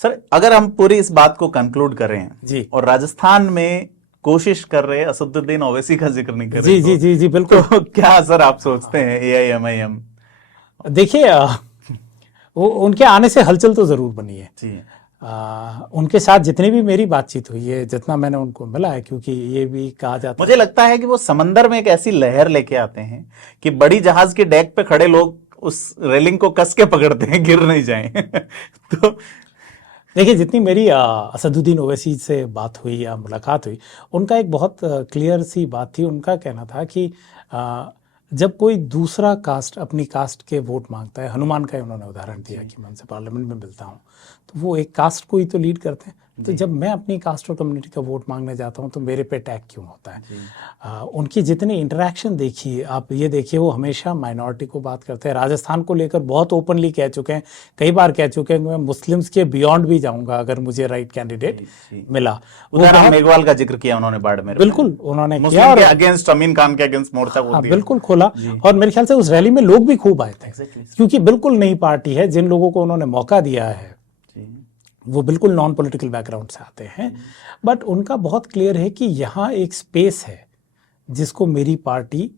Sir, अगर हम पूरी इस बात को कंक्लूड करें जी और राजस्थान में कोशिश कर रहे असदुद्दीन ओवैसी का जिक्र नहीं कर रहे, जी जी जी जी बिल्कुल। तो क्या सर आप सोचते हैं AIMIM? देखिए वो उनके आने से हलचल तो जरूर बनी है। जी उनके साथ जितनी भी मेरी बातचीत हुई है, जितना मैंने उनको मिला है, क्योंकि ये भी कहा जाता मुझे लगता है कि वो समंदर में एक ऐसी लहर लेके आते हैं कि बड़ी जहाज के डेक पे खड़े लोग उस रेलिंग को कस के पकड़ते हैं, गिर नहीं जाएं। तो देखिए, जितनी मेरी असदुद्दीन ओवैसी से बात हुई या मुलाकात हुई, उनका एक बहुत क्लियर सी बात थी। उनका कहना था कि जब कोई दूसरा कास्ट अपनी कास्ट के वोट मांगता है, हनुमान का उन्होंने उदाहरण दिया कि मैं उनसे पार्लियामेंट में मिलता हूँ, तो वो एक कास्ट को ही तो लीड करते हैं। तो जब मैं अपनी कास्ट और कम्युनिटी का वोट मांगने जाता हूँ तो मेरे पे अटैक क्यों होता है? उनकी जितनी इंटरेक्शन देखी, आप ये देखिए, वो हमेशा माइनॉरिटी को बात करते हैं। राजस्थान को लेकर बहुत ओपनली कह चुके हैं, कई बार कह चुके हैं कि मैं मुस्लिम्स के बियॉन्ड भी जाऊंगा अगर मुझे राइट कैंडिडेट मिला। उधर मेघवाल का जिक्र किया उन्होंने बाड़मेर में। बिल्कुल उन्होंने किया, मुस्लिम और के अगेंस्ट, अमीन खान के अगेंस्ट मोर्चा खोल दिया। बिल्कुल खोला। और मेरे ख्याल से उस रैली में लोग भी खूब आए थे, क्योंकि बिल्कुल नई पार्टी है। जिन लोगों को उन्होंने मौका दिया है वो बिल्कुल नॉन पॉलिटिकल बैकग्राउंड से आते हैं, बट उनका बहुत क्लियर है कि यहाँ एक स्पेस है जिसको मेरी पार्टी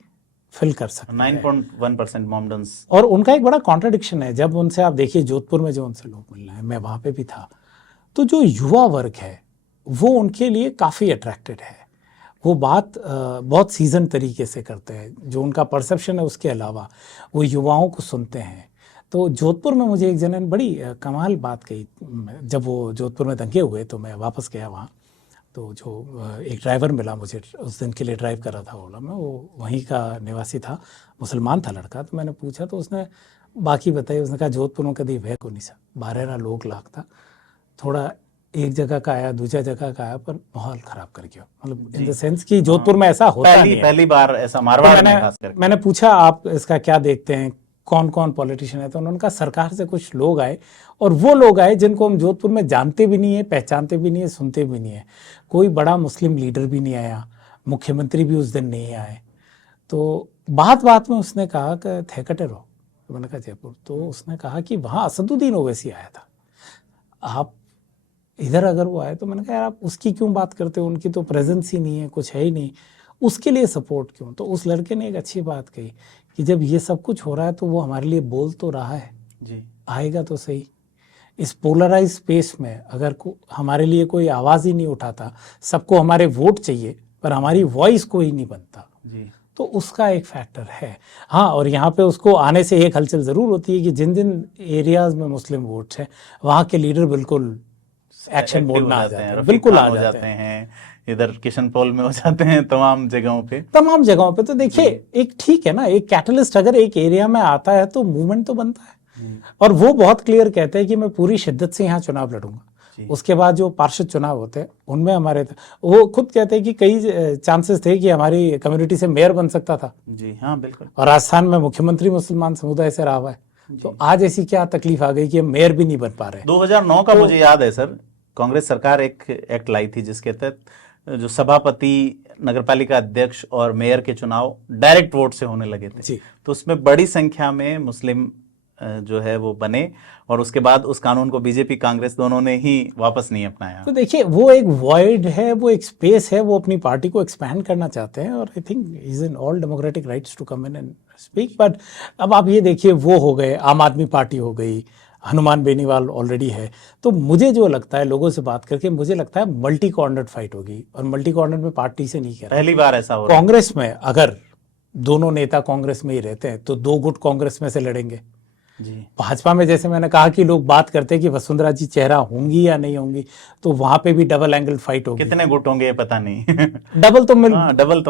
फिल कर सकती है। 9.1% मॉमडन्स। और उनका एक बड़ा कॉन्ट्रडिक्शन है, जब उनसे आप देखिए जोधपुर में जो उनसे लोग मिल रहे हैं, मैं वहाँ पे भी था, तो जो युवा वर्ग है वो उनके लिए काफ़ी अट्रैक्टेड है। वो बात बहुत सीजन तरीके से करते हैं, जो उनका परसेप्शन है उसके अलावा वो युवाओं को सुनते हैं। तो जोधपुर में मुझे एक जने ने बड़ी कमाल बात कही। जब वो जोधपुर में दंगे हुए तो मैं वापस गया वहाँ, तो जो एक ड्राइवर मिला मुझे, उस दिन के लिए ड्राइव कर रहा था ओला में, वो वहीं का निवासी था, मुसलमान था लड़का। तो मैंने पूछा तो उसने बाकी बताई। उसने कहा जोधपुर में कभी वह को नहीं सा 12 लोग लाख था, थोड़ा एक जगह का आया, दूसरा जगह का आया, पर माहौल खराब कर गया। मतलब इन द सेंस कि जोधपुर में ऐसा होता नहीं है। पहली बार ऐसा मारवाड़ में खास करके। मैंने पूछा आप इसका क्या देखते हैं, कौन कौन पॉलिटिशियन है, तो उन्होंने कहा सरकार से कुछ लोग आए, और वो लोग आए जिनको हम जोधपुर में जानते भी नहीं है, पहचानते भी नहीं है, सुनते भी नहीं है। कोई बड़ा मुस्लिम लीडर भी नहीं आया, मुख्यमंत्री भी उस दिन नहीं आए। तो बात बात में उसने कहा कि थे कटेरो, तो मैंने कहा जयपुर। तो उसने कहा कि वहाँ असदुद्दीन ओवैसी आया था, आप इधर अगर वो आए, तो मैंने कहा यार आप उसकी क्यों बात करते हो, उनकी तो प्रेजेंस ही नहीं है, कुछ है ही नहीं, उसके लिए सपोर्ट क्यों? तो उस लड़के ने एक अच्छी बात कही कि जब ये सब कुछ हो रहा है तो वो हमारे लिए बोल तो रहा है जी, आएगा तो सही। इस पोलराइज स्पेस में अगर हमारे लिए कोई आवाज़ ही नहीं उठाता, सबको हमारे वोट चाहिए पर हमारी वॉइस कोई नहीं बनता जी, तो उसका एक फैक्टर है। हाँ, और यहाँ पे उसको आने से एक हलचल ज़रूर होती है कि जिन जिन एरियाज़ में मुस्लिम वोट्स हैं वहाँ के लीडर बिल्कुल एक्शन मोड में आ जाते हैं, बिल्कुल आ जाते हैं। इधर किशनपोल में हो जाते हैं, तमाम जगहों पे। तो देखिए, एक ठीक है ना, एक कैटलिस्ट अगर एक एरिया में आता है तो मूवमेंट तो बनता है। और वो बहुत क्लियर कहते हैं कि मैं पूरी शिद्दत से यहाँ चुनाव लड़ूंगा। उसके बाद जो पार्षद चुनाव होते हैं उनमें हमारे वो खुद कहते हैं कि कई चांसेस थे कि हमारी कम्युनिटी से मेयर बन सकता था। जी हाँ, बिल्कुल। और राजस्थान में मुख्यमंत्री मुसलमान समुदाय से रहा हुआ है, तो आज ऐसी क्या तकलीफ आ गई कि हम मेयर भी नहीं बन पा रहे। 2009 का मुझे याद है सर, कांग्रेस सरकार एक एक्ट लाई थी जिसके तहत जो सभापति, नगरपालिका अध्यक्ष और मेयर के चुनाव डायरेक्ट वोट से होने लगे थे, तो उसमें बड़ी संख्या में मुस्लिम जो है वो बने, और उसके बाद उस कानून को बीजेपी कांग्रेस दोनों ने ही वापस नहीं अपनाया। तो देखिए, वो एक वॉइड है, वो एक स्पेस है, वो अपनी पार्टी को एक्सपैंड करना चाहते हैं, और I think is in all democratic rights to come in and speak. But अब आप ये देखिए, वो हो गए, आम आदमी पार्टी हो गई, हनुमान बेनीवाल ऑलरेडी है। तो मुझे जो लगता है, लोगों से बात करके मुझे लगता है मल्टी कॉर्नर फाइट होगी, और मल्टी कॉर्नर में पार्टी से नहीं कह रहा, पहली बार ऐसा हो रहा है। कांग्रेस में अगर दोनों नेता कांग्रेस में ही रहते हैं तो 2 गुट कांग्रेस में से लड़ेंगे जी। भाजपा में जैसे मैंने कहा कि लोग बात करते हैं कि वसुंधरा जी चेहरा होंगी या नहीं होंगी, तो वहां पे भी डबल एंगल फाइट होगी। कितने गुट होंगे ये पता नहीं। डबल तो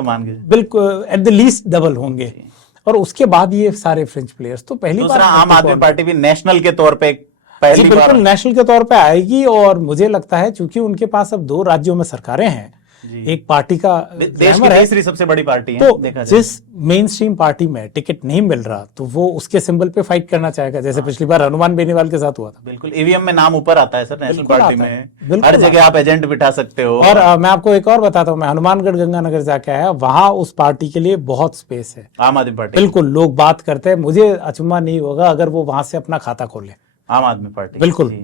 मान गए, बिल्कुल एट द लीस्ट डबल होंगे। और उसके बाद ये सारे फ्रेंच प्लेयर्स, तो पहली बार आम आदमी पार्टी भी नेशनल के तौर पे पहली बार, बिल्कुल नेशनल के तौर पे आएगी। और मुझे लगता है चूंकि उनके पास अब 2 राज्यों में सरकारें हैं, एक पार्टी का देश की तीसरी सबसे बड़ी पार्टी है, तो देखा जिस मेन स्ट्रीम पार्टी में टिकट नहीं मिल रहा तो वो उसके सिंबल पे फाइट करना चाहेगा, जैसे पिछली बार हनुमान बेनीवाल के साथ हुआ था। बिल्कुल, ईवीएम में नाम ऊपर आता है सर, नेशनल पार्टी में हर जगह आप एजेंट बिठा सकते हो। और मैं आपको एक और बताता हूँ, मैं हनुमानगढ़ गंगानगर जाके आया, वहां उस पार्टी के लिए बहुत स्पेस है, आम आदमी पार्टी। बिल्कुल, लोग बात करते हैं, मुझे अचंभा नहीं होगा अगर वो वहां से अपना खाता खोले, आम आदमी पार्टी। बिल्कुल।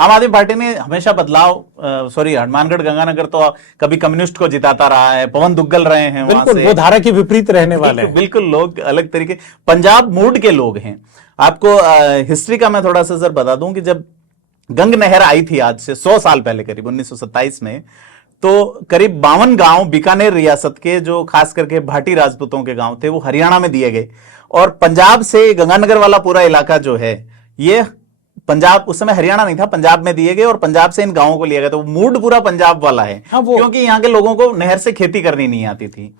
आम आदमी पार्टी ने हमेशा बदलाव, हनुमानगढ़ गंगानगर तो कभी कम्युनिस्ट को जिताता रहा है, पवन दुग्गल रहे हैं वहां बिल्कुल से, वो धारा के विपरीत रहने वाले हैं। बिल्कुल लोग अलग तरीके, पंजाब मूड के लोग हैं। आपको हिस्ट्री का मैं थोड़ा सा सर बता दूं कि जब गंग नहर आई थी आज से 100 साल पहले, करीब 1927 में, तो करीब 52 गांव बीकानेर रियासत के, जो खास करके भाटी राजपूतों के गांव थे, वो हरियाणा में दिए गए। और पंजाब से गंगानगर वाला पूरा इलाका जो है, ये पंजाब, उस समय हरियाणा नहीं था, पंजाब में दिए गए, और पंजाब से इन गांवों को लिया गया। तो मूड पूरा पंजाब वाला है। हाँ, क्योंकि यहाँ के लोगों को नहर से खेती करनी नहीं आती थी।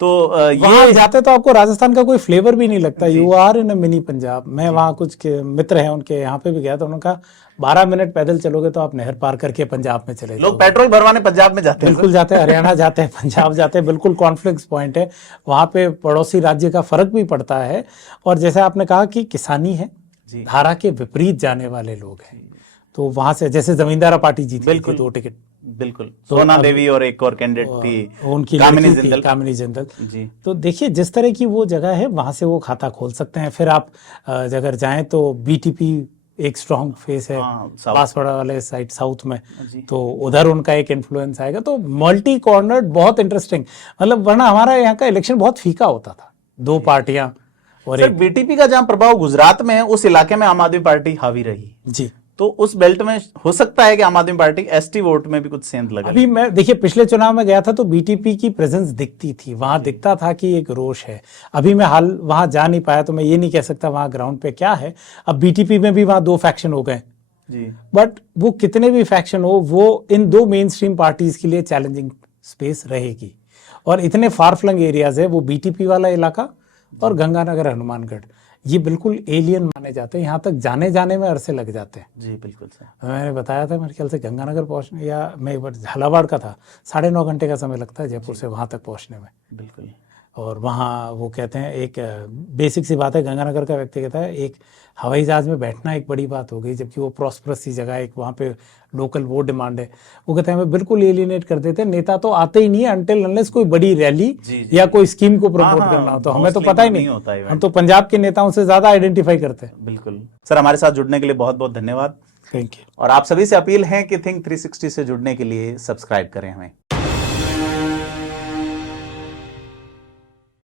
तो ये जाते तो आपको राजस्थान का कोई फ्लेवर भी नहीं लगता। You are in mini Punjab. मैं वहाँ कुछ मित्र हैं उनके, यहाँ पे भी गया तो उन्होंने कहा 12 मिनट पैदल चलोगे तो आप नहर पार करके पंजाब में चले। लोग पेट्रोल भरवाने पंजाब में जाते हैं। बिल्कुल जाते हैं, हरियाणा जाते हैं, पंजाब जाते हैं। बिल्कुल कॉन्फ्लिक्ट पॉइंट है वहाँ पे, पड़ोसी राज्य का फर्क भी पड़ता है। और जैसे आपने कहा कि किसानी है, धारा के विपरीत जाने वाले लोग हैं, तो वहां से जैसे जमींदारा पार्टी जीती थी 2 टिकट। बिल्कुल, सोना देवी और एक और कैंडिडेट थी, उनकी कामिनी जिंदल जी। तो देखिए जिस तरह की वो जगह है, वहां से वो खाता खोल सकते हैं। फिर आप अगर जाएं तो बीटीपी एक स्ट्रॉन्ग फेस है बांसवाड़ा वाले साइड साउथ में, तो उधर उनका एक इन्फ्लुएंस आएगा। तो मल्टी कॉर्नर बहुत इंटरेस्टिंग, मतलब वरना हमारा यहाँ का इलेक्शन बहुत फीका होता था, 2 पार्टियां। और एक बीटीपी का जहां प्रभाव गुजरात में है, उस इलाके में आम आदमी पार्टी हावी रही जी। तो उस बेल्ट में हो सकता है कि आम आदमी पार्टी एसटी वोट में भी कुछ सेंध लगे। अभी मैं देखिए पिछले चुनाव में गया था तो बीटीपी की प्रेजेंस दिखती थी, वहां दिखता था कि एक रोष है। अभी मैं हाल वहां जा नहीं पाया तो मैं ये नहीं कह सकता वहां ग्राउंड पे क्या है। अब बीटीपी में भी वहां 2 फैक्शन हो गए जी, बट वो कितने भी फैक्शन हो, वो इन 2 मेन स्ट्रीम पार्टीज के लिए चैलेंजिंग स्पेस रहेगी। और इतने फार फ्लंग एरियाज है, वो बीटीपी वाला इलाका और गंगानगर हनुमानगढ़, ये बिल्कुल एलियन माने जाते हैं। यहाँ तक जाने में अरसे लग जाते हैं जी। बिल्कुल सर, मैंने बताया था मेरे ख्याल से गंगानगर पहुंचने, या मैं एक बार झालावाड़ का था, 9.5 घंटे का समय लगता है जयपुर से वहां तक पहुंचने में। बिल्कुल। और वहाँ वो कहते हैं, एक बेसिक सी बात है, गंगानगर का व्यक्ति कहता है एक हवाई जहाज में बैठना एक बड़ी बात हो गई, जबकि वो प्रॉस्परस सी जगह है, एक वहाँ पे लोकल वो डिमांड है। वो कहते हैं हमें बिल्कुल एलिनेट कर देते हैं, नेता तो आते ही नहीं है अनटिल अनलेस कोई बड़ी रैली या कोई स्कीम को प्रमोट करना हो, तो हमें तो पता ही नहीं होता है। हम तो पंजाब के नेताओं से ज्यादा आइडेंटिफाई करते हैं। बिल्कुल सर, हमारे साथ जुड़ने के लिए बहुत बहुत धन्यवाद। Thank you. और आप सभी से अपील है कि थिंक 360 से जुड़ने के लिए सब्सक्राइब करें हमें।